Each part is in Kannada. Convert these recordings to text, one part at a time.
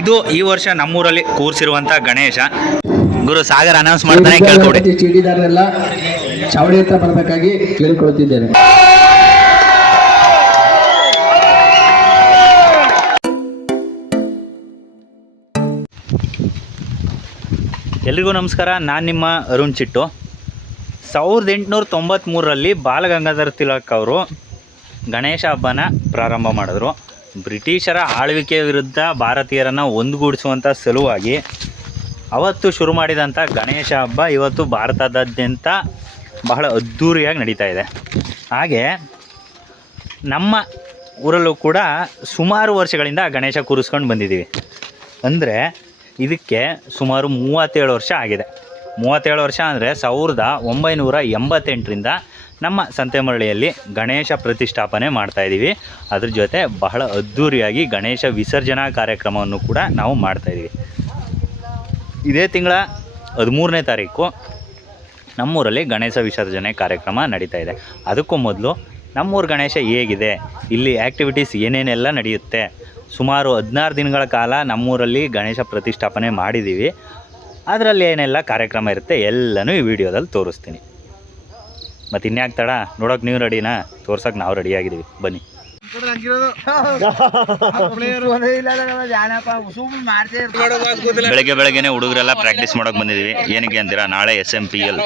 ಇದು ಈ ವರ್ಷ ನಮ್ಮೂರಲ್ಲಿ ಕೂರಿಸಿರುವಂತ ಗಣೇಶ. ಗುರು ಸಾಗರ್ ಅನೌನ್ಸ್ ಮಾಡ್ತಾನೆ, ಕೇಳ್ಕೊಡಿ. ಚೀಟಿದಾರರೆಲ್ಲ ಚಾವಡಿ ಹತ್ರ ಬರಬೇಕಾಗಿ ಕೇಳಿಕೊಳ್ಳುತ್ತಿದ್ದೇನೆ. ಎಲ್ರಿಗೂ ನಮಸ್ಕಾರ. ನಾನು ನಿಮ್ಮ ಅರುಣ್ ಚಿಟ್ಟು. 1893ರಲ್ಲಿ ಬಾಲಗಂಗಾಧರ ತಿಲಕ್ ಅವರು ಗಣೇಶ ಹಬ್ಬನ ಪ್ರಾರಂಭ ಮಾಡಿದ್ರು. ಬ್ರಿಟಿಷರ ಆಳ್ವಿಕೆ ವಿರುದ್ಧ ಭಾರತೀಯರನ್ನು ಒಂದುಗೂಡಿಸುವಂಥ ಸಲುವಾಗಿ ಅವತ್ತು ಶುರು ಮಾಡಿದಂಥ ಗಣೇಶ ಹಬ್ಬ ಇವತ್ತು ಭಾರತದಾದ್ಯಂತ ಬಹಳ ಅದ್ಧೂರಿಯಾಗಿ ನಡೀತಾ ಇದೆ. ಹಾಗೆ ನಮ್ಮ ಊರಲ್ಲೂ ಕೂಡ ಸುಮಾರು ವರ್ಷಗಳಿಂದ ಗಣೇಶ ಕೂರಿಸ್ಕೊಂಡು ಬಂದಿದ್ದೀವಿ. ಅಂದರೆ ಇದಕ್ಕೆ ಸುಮಾರು 37 ವರ್ಷ ಆಗಿದೆ. 37 ವರ್ಷ ಅಂದರೆ 1988ರಿಂದ ನಮ್ಮ ಸಂತೆಮರಳಿಯಲ್ಲಿ ಗಣೇಶ ಪ್ರತಿಷ್ಠಾಪನೆ ಮಾಡ್ತಾಯಿದ್ದೀವಿ. ಅದ್ರ ಜೊತೆ ಬಹಳ ಅದ್ಧೂರಿಯಾಗಿ ಗಣೇಶ ವಿಸರ್ಜನಾ ಕಾರ್ಯಕ್ರಮವನ್ನು ಕೂಡ ನಾವು ಮಾಡ್ತಾಯಿದ್ದೀವಿ. ಇದೇ ತಿಂಗಳ 13ನೇ ತಾರೀಕು ನಮ್ಮೂರಲ್ಲಿ ಗಣೇಶ ವಿಸರ್ಜನೆ ಕಾರ್ಯಕ್ರಮ ನಡೀತಾ ಇದೆ. ಅದಕ್ಕೂ ಮೊದಲು ನಮ್ಮೂರ ಗಣೇಶ ಹೇಗಿದೆ, ಇಲ್ಲಿ ಆ್ಯಕ್ಟಿವಿಟೀಸ್ ಏನೇನೆಲ್ಲ ನಡೆಯುತ್ತೆ, ಸುಮಾರು 16 ದಿನಗಳ ಕಾಲ ನಮ್ಮೂರಲ್ಲಿ ಗಣೇಶ ಪ್ರತಿಷ್ಠಾಪನೆ ಮಾಡಿದ್ದೀವಿ. ಅದರಲ್ಲಿ ಏನೆಲ್ಲ ಕಾರ್ಯಕ್ರಮ ಇರುತ್ತೆ ಎಲ್ಲನೂ ಈ ವಿಡಿಯೋದಲ್ಲಿ ತೋರಿಸ್ತೀನಿ. ಮತ್ತು ಇನ್ಯಾಕೆ ತಡ, ನೋಡೋಕೆ ನೀವು ರೆಡಿನಾ, ತೋರ್ಸೋಕೆ ನಾವು ರೆಡಿಯಾಗಿದ್ದೀವಿ, ಬನ್ನಿ. ಬೆಳಗ್ಗೆನೇ ಹುಡುಗರೆಲ್ಲ ಪ್ರಾಕ್ಟೀಸ್ ಮಾಡೋಕೆ ಬಂದಿದ್ದೀವಿ. ಏನಕ್ಕೆ ಅಂತೀರಾ, ನಾಳೆ SMPL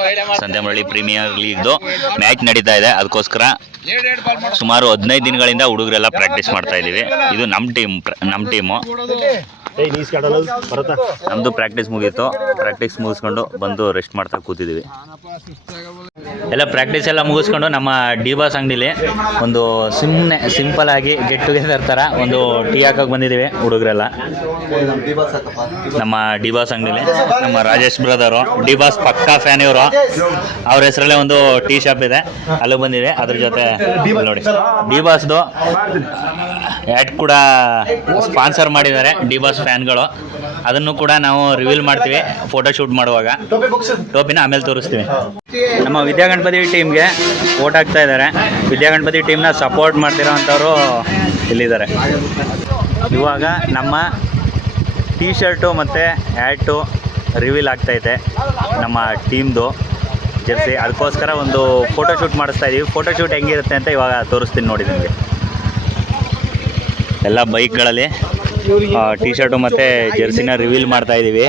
ಸಂತೆಮರಳಿ ಪ್ರೀಮಿಯರ್ ಲೀಗ್ದು ಮ್ಯಾಚ್ ನಡೀತಾ ಇದೆ. ಅದಕ್ಕೋಸ್ಕರ ಸುಮಾರು 15 ದಿನಗಳಿಂದ ಹುಡುಗರೆಲ್ಲ ಪ್ರಾಕ್ಟೀಸ್ ಮಾಡ್ತಾ ಇದ್ದೀವಿ. ಇದು ನಮ್ಮ ಟೀಮು. ನಮ್ಮದು ಪ್ರಾಕ್ಟೀಸ್ ಮುಗೀತು. ಪ್ರಾಕ್ಟೀಸ್ ಮುಗಿಸ್ಕೊಂಡು ಬಂದು ರೆಸ್ಟ್ ಮಾಡ್ತಾ ಕೂತಿದ್ದೀವಿ. ಎಲ್ಲ ಪ್ರಾಕ್ಟೀಸ್ ಎಲ್ಲ ಮುಗಿಸ್ಕೊಂಡು ನಮ್ಮ ಡಿ ಬಾಸ್ ಅಂಗಡಿಲಿ ಒಂದು ಸಿಂಪಲ್ ಆಗಿ ಗೆಟ್ ಟುಗೆದರ್ ಥರ ಒಂದು ಟೀ ಹಾಕೋಕೆ ಬಂದಿದ್ದೀವಿ ಹುಡುಗರೆಲ್ಲ. ನಮ್ಮ ಡಿ ಬಾಸ್ ಅಂಗಡಿಲಿ ನಮ್ಮ ರಾಜೇಶ್ ಬ್ರದರು, ಡಿ ಬಾಸ್ ಪಕ್ಕಾ ಫ್ಯಾನ್ ಇವರು. ಅವ್ರ ಹೆಸರಲ್ಲೇ ಒಂದು ಟೀ ಶಾಪ್ ಇದೆ, ಅಲ್ಲೂ ಬಂದಿದೆ. ಅದ್ರ ಜೊತೆ ನೋಡಿ ಡಿ ಬಾಸ್ದು ಆ್ಯಡ್ ಕೂಡ ಸ್ಪಾನ್ಸರ್ ಮಾಡಿದ್ದಾರೆ ಡಿ ಬಾಸ್ ಫ್ಯಾನ್ಗಳು. ಅದನ್ನು ಕೂಡ ನಾವು ರಿವೀಲ್ ಮಾಡ್ತೀವಿ ಫೋಟೋ ಶೂಟ್ ಮಾಡುವಾಗ. ಟೋಪಿನ ಆಮೇಲೆ ತೋರಿಸ್ತೀವಿ. ನಮ್ಮ ವಿದ್ಯಾಗಣಪತಿ ಟೀಮ್ಗೆ ವೋಟ್ ಹಾಕ್ತಾ ಇದ್ದಾರೆ. ವಿದ್ಯಾಗಣಪತಿ ಟೀಮ್ನ ಸಪೋರ್ಟ್ ಮಾಡ್ತಿರೋ ಅಂಥವ್ರು ಇಲ್ಲಿದ್ದಾರೆ. ಇವಾಗ ನಮ್ಮ ಟೀ ಶರ್ಟು ಮತ್ತು ಹ್ಯಾಟು ರಿವೀಲ್ ಆಗ್ತೈತೆ ನಮ್ಮ ಟೀಮ್ದು ಜರ್ಸಿ. ಅದಕ್ಕೋಸ್ಕರ ಒಂದು ಫೋಟೋ ಶೂಟ್ ಮಾಡಿಸ್ತಾ ಇದ್ದೀವಿ. ಫೋಟೋ ಶೂಟ್ ಹೆಂಗಿರುತ್ತೆ ಅಂತ ಇವಾಗ ತೋರಿಸ್ತೀನಿ ನೋಡಿ ನಿಮಗೆ. ಎಲ್ಲ ಬೈಕ್ಗಳಲ್ಲಿ ಟೀ ಶರ್ಟು ಮತ್ತು ಜರ್ಸಿನ ರಿವೀಲ್ ಮಾಡ್ತಾ ಇದ್ದೀವಿ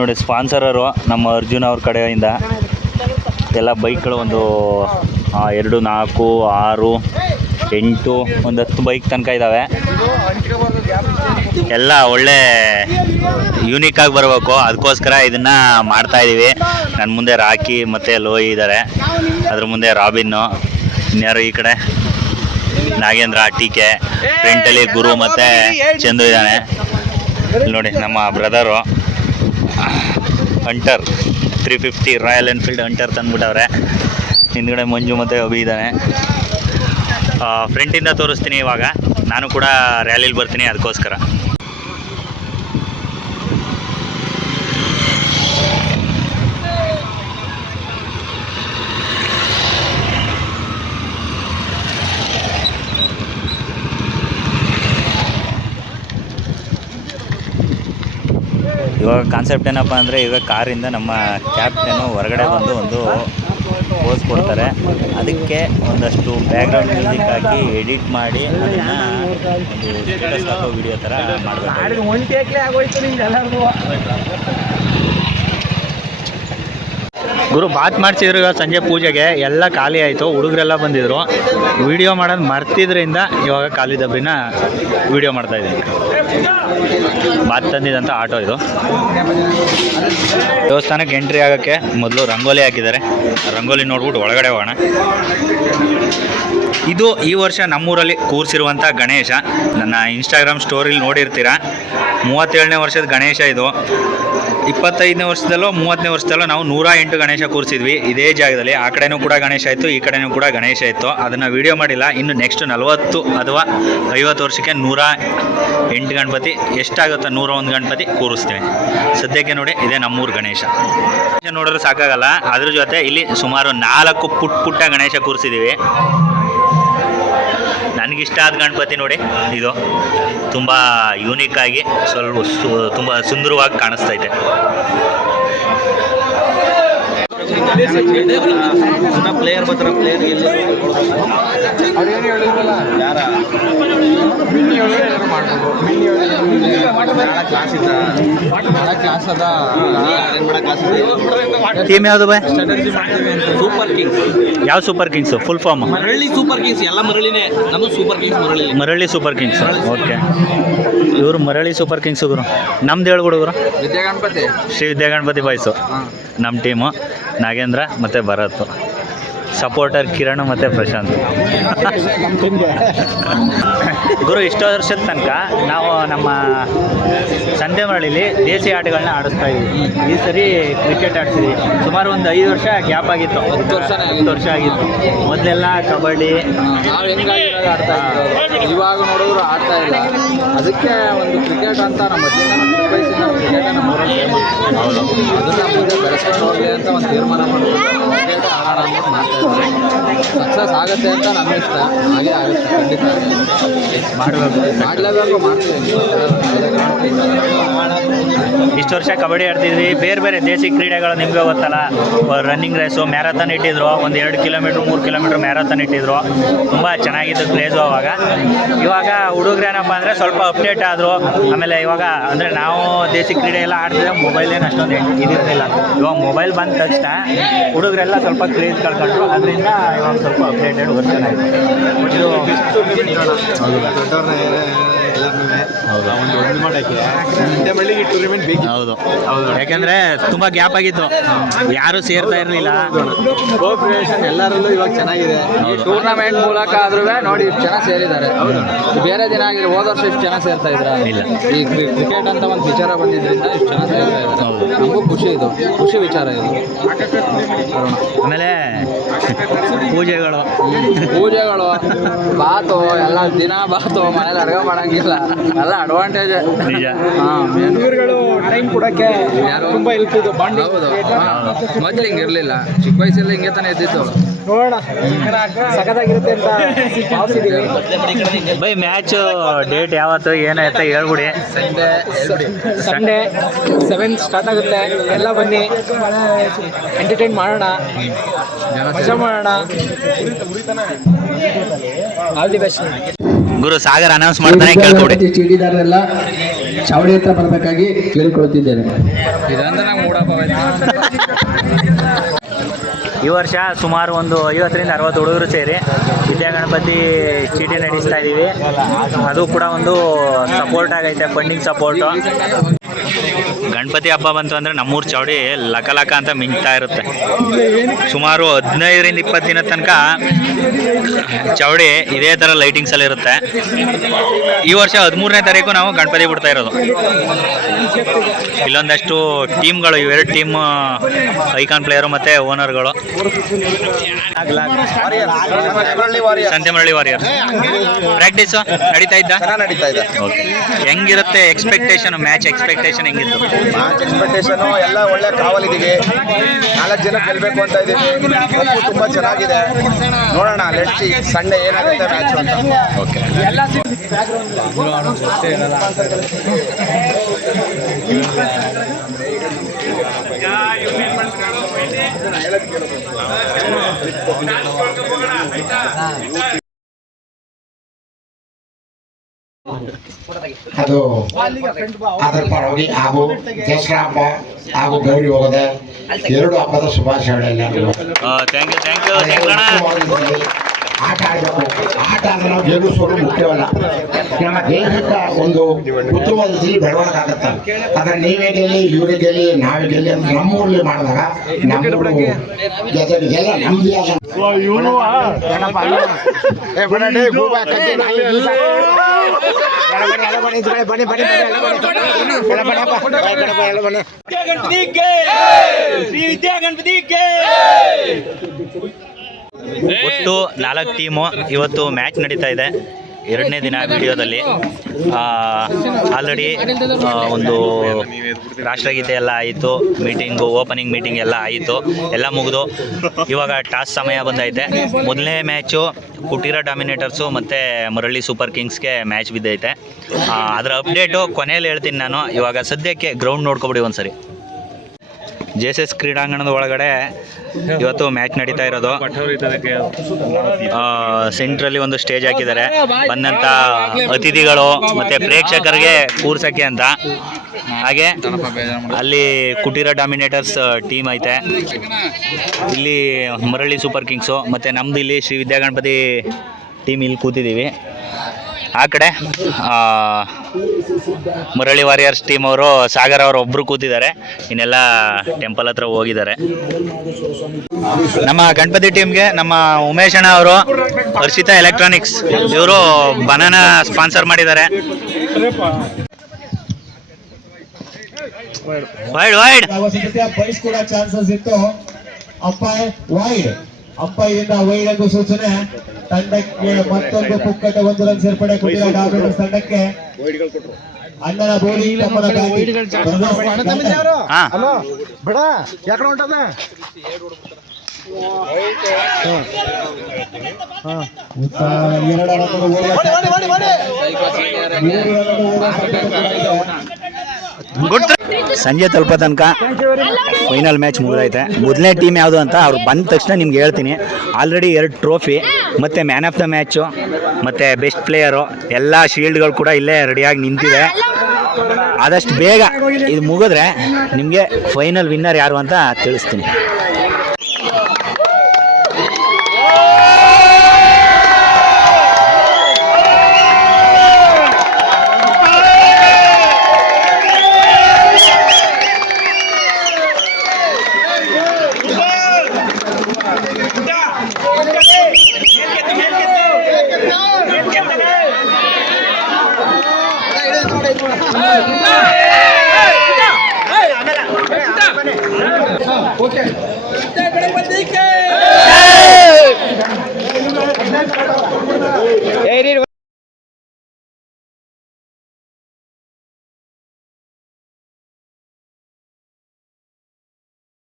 ನೋಡಿ. ಸ್ಪಾನ್ಸರರು ನಮ್ಮ ಅರ್ಜುನ್ ಅವ್ರ ಕಡೆಯಿಂದ ಎಲ್ಲ ಬೈಕ್ಗಳು ಒಂದು 2, 4, 6, 8 ಒಂದು 10 ಬೈಕ್ ತನಕ ಇದ್ದಾವೆ. ಎಲ್ಲ ಒಳ್ಳೆ ಯೂನಿಕಾಗಿ ಬರಬೇಕು, ಅದಕ್ಕೋಸ್ಕರ ಇದನ್ನು ಮಾಡ್ತಾಯಿದ್ದೀವಿ. ನನ್ನ ಮುಂದೆ ರಾಕಿ ಮತ್ತು ಲೋಯಿ ಇದ್ದಾರೆ, ಅದ್ರ ಮುಂದೆ ರಾಬಿನ್ನು, ಇನ್ಯಾರು ಈ ಕಡೆ ನಾಗೇಂದ್ರ, ಟೀಕೆ, ಫ್ರಂಟಲ್ಲಿ ಗುರು ಮತ್ತು ಚಂದು ಇದ್ದಾನೆ ನೋಡಿ. ನಮ್ಮ brother hunter 350 Royal Enfield Hunter ತಂದುಬಿಟ್ಟವ್ರೆ. ಹಿಂದ್ಗಡೆ ಮಂಜು ಮತ್ತು ಅಭಿ ಇದ್ದಾನೆ. ಫ್ರಂಟಿಂದ ತೋರಿಸ್ತೀನಿ ಇವಾಗ. ನಾನು ಕೂಡ ರ್ಯಾಲಿಲಿ ಬರ್ತೀನಿ, ಅದಕ್ಕೋಸ್ಕರ. ಇವಾಗ ಕಾನ್ಸೆಪ್ಟ್ ಏನಪ್ಪ ಅಂದರೆ, ಈಗ ಕಾರಿಂದ ನಮ್ಮ ಕ್ಯಾಪ್ಟನ್ನು ಹೊರಗಡೆ ಬಂದು ಒಂದು ಪೋಸ್ ಕೊಡ್ತಾರೆ. ಅದಕ್ಕೆ ಒಂದಷ್ಟು ಬ್ಯಾಕ್ಗ್ರೌಂಡ್ ಮ್ಯೂಸಿಕ್ ಹಾಕಿ ಎಡಿಟ್ ಮಾಡಿ ಅದನ್ನು ಒಂದು ಸ್ಟೇಟಸ್ ಹಾಕೋ ವಿಡಿಯೋ ಥರ ಮಾಡಬೇಕು. ಗುರು ಬಾತ್ ಮಾಡಿಸಿದ್ರು ಇವಾಗ ಸಂಜೆ ಪೂಜೆಗೆ. ಎಲ್ಲ ಖಾಲಿ ಆಯಿತು, ಹುಡುಗರೆಲ್ಲ ಬಂದಿದ್ರು. ವಿಡಿಯೋ ಮಾಡೋದು ಮರ್ತಿದ್ರಿಂದ ಇವಾಗ ಖಾಲಿ ದಬ್ಬಿನ ವಿಡಿಯೋ ಮಾಡ್ತಾಯಿದ್ದೀನಿ. ಬಾತ್ ತಂದಿದ್ದಂಥ ಆಟೋ ಇದು. ದೇವಸ್ಥಾನಕ್ಕೆ ಎಂಟ್ರಿ ಆಗೋಕ್ಕೆ ಮೊದಲು ರಂಗೋಲಿ ಹಾಕಿದ್ದಾರೆ. ರಂಗೋಲಿ ನೋಡ್ಬಿಟ್ಟು ಒಳಗಡೆ ಹೋಗೋಣ. ಇದು ಈ ವರ್ಷ ನಮ್ಮೂರಲ್ಲಿ ಕೂರಿಸಿರುವಂಥ ಗಣೇಶ. ನನ್ನ ಇನ್ಸ್ಟಾಗ್ರಾಮ್ ಸ್ಟೋರಿಲಿ ನೋಡಿರ್ತೀರ. 37ನೇ ವರ್ಷದ ಗಣೇಶ ಇದು. 25ನೇ ವರ್ಷದಲ್ಲೋ 30ನೇ ವರ್ಷದಲ್ಲೋ ನಾವು 108 ಗಣೇಶ ಕೂರಿಸಿದ್ವಿ ಇದೇ ಜಾಗದಲ್ಲಿ. ಆ ಕಡೆನೂ ಕೂಡ ಗಣೇಶ ಇತ್ತು, ಈ ಕಡೆನೂ ಕೂಡ ಗಣೇಶ ಇತ್ತು. ಅದನ್ನು ವಿಡಿಯೋ ಮಾಡಿಲ್ಲ. ಇನ್ನು ನೆಕ್ಸ್ಟ್ 40 ಅಥವಾ 50 ವರ್ಷಕ್ಕೆ 108 ಗಣಪತಿ, ಎಷ್ಟಾಗುತ್ತೋ 101 ಗಣಪತಿ ಕೂರಿಸ್ತೀವಿ. ಸದ್ಯಕ್ಕೆ ನೋಡಿ ಇದೇ ನಮ್ಮೂರು ಗಣೇಶ. ನೋಡಿದ್ರೆ ಸಾಕಾಗಲ್ಲ. ಅದ್ರ ಜೊತೆ ಇಲ್ಲಿ ಸುಮಾರು 4 ಪುಟ್ಟ ಗಣೇಶ ಕೂರಿಸಿದ್ದೀವಿ. ನನಗಿಷ್ಟ ಆದ ಗಣಪತಿ ನೋಡಿ ಇದು ತುಂಬ ಯೂನಿಕ್ ಆಗಿ ಸ್ವಲ್ಪ ತುಂಬ ಸುಂದರವಾಗಿ ಕಾಣಿಸ್ತೈತೆ. ಪ್ಲೇಯರ್ ಬರ್ತಾರೆ ಪ್ಲೇಯರ್ ಕ್ಲಾಸ್ ಅದ ಟೀಮ್ ಯಾವುದು ಬೈ? Super Kings. ಯಾವ ಸೂಪರ್ ಕಿಂಗ್ಸು? ಫುಲ್ ಫಾರ್ಮ್ ಮರಳಿ ಸೂಪರ್ ಕಿಂಗ್ಸ್. ಎಲ್ಲ ಮರಳಿನೇ, ನಮ್ಮದು ಸೂಪರ್ ಕಿಂಗ್ಸ್ ಮರಳಿ. ಮರಳಿ ಸೂಪರ್ ಕಿಂಗ್ಸ್. ಓಕೆ, ಇವರು ಮರಳಿ ಸೂಪರ್ ಕಿಂಗ್ಸ್ ಗುರು. ನಮ್ದು ಹೇಳಿ ಹುಡುಗರು ವಿದ್ಯಾಗಣಪತಿ, ಶ್ರೀ ವಿದ್ಯಾಗಣಪತಿ ಬಾಯ್ಸು ನಮ್ಮ ಟೀಮು. ನಾಗೇಂದ್ರ ಮತ್ತು ಭರತ್, ಸಪೋರ್ಟರ್ ಕಿರಣ್ ಮತ್ತು ಪ್ರಶಾಂತ್. ಗುರು ಇಷ್ಟು ವರ್ಷದ ತನಕ ನಾವು ನಮ್ಮ ಸಂತೆ ಮರಳಿಲಿ ದೇಸಿ ಆಟಗಳನ್ನ ಆಡಿಸ್ತಾ ಇದ್ವಿ. ಈ ಸರಿ ಕ್ರಿಕೆಟ್ ಆಡ್ಸಿದ್ವಿ. ಸುಮಾರು ಒಂದು 5 ವರ್ಷ ಗ್ಯಾಪ್ ಆಗಿತ್ತು. 10 ವರ್ಷ ಆಗಿತ್ತು. ಮೊದಲೆಲ್ಲ ಕಬಡ್ಡಿ ನಾವು ಹೆಂಗಾಗಿ ಆಡ್ತಾ ಇದ್ರು, ಇವಾಗ ನೋಡಿದ್ರು ಆಡ್ತಾ ಇಲ್ಲ. ಅದಕ್ಕೆ ಒಂದು ಕ್ರಿಕೆಟ್ ಅಂತ ನಮ್ಮ ಮೊದಲಿಂದ ಕ್ರಿಕೆಟ್ ನಮ್ಮ ಊರಲ್ಲಿ ಫೇಮಸ್. ಹೌದು, ಅದನ್ನು ಮುಂದೆ ಬೆಳೆಸ್ಕೊಂಡು ಹೋಗಲಿ ಅಂತ ಒಂದು ತೀರ್ಮಾನ ಮಾಡ್ಕೊಂಡು ಕ್ರಿಕೆಟ್ ಆಡೋಣ ಅಂತ ಮಾಡ್ತಾ ಇದ್ದಾರೆ. ಸಕ್ಸಸ್ ಆಗುತ್ತೆ ಅಂತ ನಮ್ಮ ಇಷ್ಟ. ಹಾಗೆ ಆಗುತ್ತೆ, ಖಂಡಿತ ಮಾಡಲೇಬೇಕು, ಮಾಡ್ತೀವಿ. ಇಷ್ಟು ವರ್ಷ ಕಬಡ್ಡಿ ಆಡ್ತಿದ್ವಿ. ಬೇರೆ ಬೇರೆ ದೇಸಿ ಕ್ರೀಡೆಗಳು ನಿಮಗೆ ಗೊತ್ತಲ್ಲ, ರನ್ನಿಂಗ್ ರೇಸು, ಮ್ಯಾರಥಾನ್ ಇಟ್ಟಿದ್ರು. ಒಂದು 2 ಕಿಲೋಮೀಟ್ರ್ 3 ಕಿಲೋಮೀಟ್ರ್ ಮ್ಯಾರಥಾನ್ ಇಟ್ಟಿದ್ರು. ತುಂಬ ಚೆನ್ನಾಗಿತ್ತು ಕ್ರೇಜು ಅವಾಗ. ಇವಾಗ ಹುಡುಗ್ರೇನಪ್ಪ ಅಂದರೆ ಸ್ವಲ್ಪ ಅಪ್ಡೇಟ್ ಆದರು. ಆಮೇಲೆ ಇವಾಗ ಅಂದರೆ ನಾವು ದೇಸಿ ಕ್ರೀಡೆ ಎಲ್ಲ ಆಡ್ತಿದ್ರೆ ಮೊಬೈಲೇನು ಅಷ್ಟೊಂದು ಇದಿರಲಿಲ್ಲ. ಇವಾಗ ಮೊಬೈಲ್ ಬಂದ ತಕ್ಷಣ ಹುಡುಗರೆಲ್ಲ ಸ್ವಲ್ಪ ಕ್ರೇಜ್ ಕಳ್ಕೊಂಡ್ರು. ಅದರಿಂದ ಇವಾಗ ಸ್ವಲ್ಪ ಅಪ್ಡೇಟೆಡ್ ವರ್ಷನ್ ಆಯಿತು. ಇದು ಹೌದು ಹೌದು, ಯಾಕೆಂದರೆ ತುಂಬ ಗ್ಯಾಪ್ ಆಗಿತ್ತು, ಯಾರು ಸೇರ್ತಾ ಇರಲಿಲ್ಲ. ಎಲ್ಲರಲ್ಲೂ ಇವಾಗ ಚೆನ್ನಾಗಿದೆ. ಟೂರ್ನಮೆಂಟ್ ಮೂಲಕ ಆದ್ರೂ ನೋಡಿ ಇಷ್ಟು ಜನ ಸೇರಿದ್ದಾರೆ. ಬೇರೆ ದಿನ ಆಗಿದೆ, ಹೋದ ವರ್ಷ ಇಷ್ಟು ಜನ ಸೇರ್ತಾ ಇದ್ರ ಇಲ್ಲ. ಈ ಕ್ರಿಕೆಟ್ ಅಂತ ಒಂದು ವಿಚಾರ ಬಂದಿದ್ರಿಂದ ಇಷ್ಟು ಜನ ಸೇರ್ತಾ ಇದ್ದಾರೆ. ನಮಗೂ ಖುಷಿ, ಇದು ಖುಷಿ ವಿಚಾರ ಇದು. ಆಮೇಲೆ ಪೂಜೆಗಳು ಬಾತು ಎಲ್ಲ ದಿನ ಬಾತು, ಮನೇಲಿ ಅಡುಗೆ ಮಾಡೋಂಗಿಲ್ಲ, ಎಲ್ಲ ಅಡ್ವಾಂಟೇಜ್. ನಿಜ. ಟೈಮ್ ಕೊಡೋಕ್ಕೆ ತುಂಬ ಹೆಲ್ಪ್ ಇದು. ಹೌದು, ಮೊದಲು ಹಿಂಗೆ ಇರಲಿಲ್ಲ. ಚಿಕ್ಕ ವಯಸ್ಸಲ್ಲಿ ಹಿಂಗೆ ತಾನೇ ಇದ್ದಿತ್ತು. ನೋಡೋಣ, ಸಖತ್ತಾಗಿರುತ್ತೆ ಅಂತ ಬೈ. ಮ್ಯಾಚ್ ಡೇಟ್ ಯಾವತ್ತು ಏನಾಯ್ತಾ ಹೇಳ್ಬಿಡಿ. ಸಂಡೇ 7 ಸ್ಟಾರ್ಟ್ ಆಗುತ್ತೆ. ಎಲ್ಲ ಬನ್ನಿ, ಎಂಟರ್ಟೈನ್ ಮಾಡೋಣ, ಮಜಾ ಮಾಡೋಣ. All the best. Guru Sagar announce ಮಾಡ್ತಾನೆ, ಕೇಳ್ಕೊಡಿ. ಚೀಟಿದಾರರೆಲ್ಲ ಚಾವಡಿ ಹತ್ರ ಬರಬೇಕಾಗಿ ಕೇಳಿಕೊಳ್ಳುತ್ತಿದ್ದೇನೆ. ಇದಂದ್ರೆ ನಾವು ಮೂಡಪ್ಪ. ಈ ವರ್ಷ ಸುಮಾರು ಒಂದು 50ರಿಂದ 60 ಹುಡುಗರು ಸೇರಿ ವಿದ್ಯಾಗಣಪತಿ ಚೀಟಿ ನಡೆಸ್ತಾ ಇದ್ದೀವಿ. ಅದು ಕೂಡ ಒಂದು ಸಪೋರ್ಟ್ ಆಗೈತೆ, ಫಂಡಿಂಗ್ ಸಪೋರ್ಟು. ಗಣಪತಿ ಹಬ್ಬ ಬಂತು ಅಂದರೆ ನಮ್ಮೂರು ಚೌಡಿ ಲಕ ಲಕ ಅಂತ ಮಿಂಚ್ತಾ ಇರುತ್ತೆ. ಸುಮಾರು 15ರಿಂದ 20 ದಿನದ ತನಕ ಚೌಡಿ ಇದೇ ಥರ ಲೈಟಿಂಗ್ಸಲ್ಲಿ ಇರುತ್ತೆ. ಈ ವರ್ಷ 13ನೇ ತಾರೀಕು ನಾವು ಗಣಪತಿ ಬಿಡ್ತಾ ಇರೋದು. ಇಲ್ಲೊಂದಷ್ಟು ಟೀಮ್ಗಳು, ಇವೆರಡು ಟೀಮ್ ಐಕಾನ್ ಪ್ಲೇಯರು ಮತ್ತು ಓನರ್ಗಳು. ಸಂತೆಮರಳಿ ವಾರಿಯರ್ ಪ್ರಾಕ್ಟೀಸು ನಡೀತಾ ಇದ್ದ. ಓಕೆ, ಹೆಂಗಿರುತ್ತೆ ಎಕ್ಸ್ಪೆಕ್ಟೇಷನ್? ಮ್ಯಾಚ್ ಎಕ್ಸ್ಪೆಕ್ಟೇಷನ್ ಹೆಂಗಿತ್ತು? ಮ್ಯಾಚ್ ಎಕ್ಸ್ಪೆಕ್ಟೇಷನು ಎಲ್ಲ ಒಳ್ಳೆ ಕಾವಲಿದ್ದೀವಿ. 4 ಜನ ಗೆಲ್ಲಬೇಕು ಅಂತ ಇದ್ದೀವಿ. ಕಪ್ಪು ತುಂಬ ಚೆನ್ನಾಗಿದೆ. ನೋಡೋಣ, ಲೆಟ್ಸ್ ಸಿ ಸಂಡೇ ಏನಾಗುತ್ತೆ ಮ್ಯಾಚ್ ಅಂತ. ಓಕೆ, ಅದು ಅದರ ಪರವಾಗಿ ಹಾಗೂ ದಸರಾ ಹಬ್ಬ ಹಾಗೂ ಗೌರಿ ಹೋಗದೆ 2 ಹಬ್ಬದ ಶುಭಾಶಯಗಳು ಎಲ್ಲರಿಗೂ. Thank you. ಆಟ ಆಡಬೇಕು. ಆಟ ಅಂದ್ರೆ ನಾವು ಗೆಲ್ಲಿಸೋದು ಮುಖ್ಯವಲ್ಲ, ನಮ್ಮ ದೇಹಕ್ಕ ಒಂದು ಉತ್ತಮವಾಗಿ ಬೆಳವಣಿಗೆ ಆಗುತ್ತೆ. ಆದ್ರೆ ನೀವೇ ಗೆಲ್ಲಿ, ಇವರೇ ಗೆಲ್ಲಿ, ನಾವೇ ಗೆಲ್ಲಿ ಅಂತ ನಮ್ಮೂರಲ್ಲಿ ಮಾಡಿದಾಗ ನಮ್ಮೂರು ಗೆಲ್ಲ ನಮ್ದು. ಒಟ್ಟು 4 ಟೀಮು ಇವತ್ತು ಮ್ಯಾಚ್ ನಡೀತಾ ಇದೆ. ಎರಡನೇ ದಿನ ವಿಡಿಯೋದಲ್ಲಿ ಆಲ್ರೆಡಿ ಒಂದು ರಾಷ್ಟ್ರಗೀತೆ ಎಲ್ಲ ಆಯಿತು, ಮೀಟಿಂಗು, ಓಪನಿಂಗ್ ಮೀಟಿಂಗ್ ಎಲ್ಲ ಆಯಿತು, ಎಲ್ಲ ಮುಗಿದು ಇವಾಗ ಟಾಸ್ ಸಮಯ ಬಂದೈತೆ. ಮೊದಲನೇ ಮ್ಯಾಚು ಕುಟೀರ ಡಾಮಿನೇಟರ್ಸು ಮತ್ತು ಮರಳಿ ಸೂಪರ್ ಕಿಂಗ್ಸ್ಗೆ ಮ್ಯಾಚ್ ಬಿದ್ದೈತೆ. ಅದರ ಅಪ್ಡೇಟು ಕೊನೆಯಲ್ಲಿ ಹೇಳ್ತೀನಿ ನಾನು. ಇವಾಗ ಸದ್ಯಕ್ಕೆ ಗ್ರೌಂಡ್ ನೋಡ್ಕೊಬಿಡಿ ಒಂದ್ಸರಿ. JSS ಕ್ರೀಡಾಂಗಣದ ಒಳಗಡೆ ಇವತ್ತು ಮ್ಯಾಚ್ ನಡೀತಾ ಇರೋದು. ಸೆಂಟ್ರಲ್ಲಿ ಒಂದು ಸ್ಟೇಜ್ ಹಾಕಿದ್ದಾರೆ, ಬಂದಂಥ ಅತಿಥಿಗಳು ಮತ್ತು ಪ್ರೇಕ್ಷಕರಿಗೆ ಕೂರ್ಸೋಕ್ಕೆ ಅಂತ. ಹಾಗೆ ಅಲ್ಲಿ ಕುಟೀರ ಡಾಮಿನೇಟರ್ಸ್ ಟೀಮ್ ಐತೆ, ಇಲ್ಲಿ ಮರಳಿ ಸೂಪರ್ ಕಿಂಗ್ಸು, ಮತ್ತು ನಮ್ಮದು ಇಲ್ಲಿ ಶ್ರೀ ವಿದ್ಯಾಗಣಪತಿ ಟೀಮ್ ಇಲ್ಲಿ ಕೂತಿದ್ದೀವಿ. ಆ ಕಡೆ ಮುರಳಿ ವಾರಿಯರ್ಸ್ ಟೀಮ್ ಅವರು ಸಾಗರ್ ಅವರು ಒಬ್ಬರು ಕೂತಿದ್ದಾರೆ, ಇನ್ನೆಲ್ಲ ಟೆಂಪಲ್ ಹತ್ರ ಹೋಗಿದ್ದಾರೆ. ನಮ್ಮ ಗಣಪತಿ ಟೀಮ್ಗೆ ನಮ್ಮ ಉಮೇಶ್ ಅಣ್ಣ ಅವರು ಹರ್ಷಿತಾ ಎಲೆಕ್ಟ್ರಾನಿಕ್ಸ್ ಇವರು ಬನಾನಾ ಸ್ಪಾನ್ಸರ್ ಮಾಡಿದ್ದಾರೆ. ವೈಡ್ ವೈಡ್ ಬೈಸ್ ಕೂಡ ಚಾನ್ಸಸ್ ಇತ್ತು. ಅಂಪೈರ್ ವೈಡ್, ಅಂಪೈರಿಂದ ವೈಡ್ ಎಂದು ಸೂಚನೆ. ತಂಡಕ್ಕೆ ಮತ್ತೊಂದು ಪುಕ್ಕಟ 1 ರನ್ ಸೇರ್ಪಡೆ ಕುಟೀರ ಡಾಮಿನೇಟರ್ಸ್ ತಂಡಕ್ಕೆ. ಅಣ್ಣನ ಬೋಲಿ ತಮ್ಮನ ಬ್ಯಾಟಿಂಗ್. ಬೇಡ ಯಾಕಡೆ ಹೊಂಟದ ಸಂಜೆ ತಲುಪೋ ತನಕ ಫೈನಲ್ ಮ್ಯಾಚ್ ಮುಗಿದೈತೆ. ಮೊದಲನೇ ಟೀಮ್ ಯಾವುದು ಅಂತ ಅವ್ರು ಬಂದ ತಕ್ಷಣ ನಿಮ್ಗೆ ಹೇಳ್ತೀನಿ. ಆಲ್ರೆಡಿ 2 ಟ್ರೋಫಿ ಮತ್ತು ಮ್ಯಾನ್ ಆಫ್ ದ ಮ್ಯಾಚು ಮತ್ತು ಬೆಸ್ಟ್ ಪ್ಲೇಯರು ಎಲ್ಲ ಶೀಲ್ಡ್ಗಳು ಕೂಡ ಇಲ್ಲೇ ರೆಡಿಯಾಗಿ ನಿಂತಿದೆ. ಆದಷ್ಟು ಬೇಗ ಇದು ಮುಗಿದ್ರೆ ನಿಮಗೆ ಫೈನಲ್ ವಿನ್ನರ್ ಯಾರು ಅಂತ ತಿಳಿಸ್ತೀನಿ. ಓಕೆ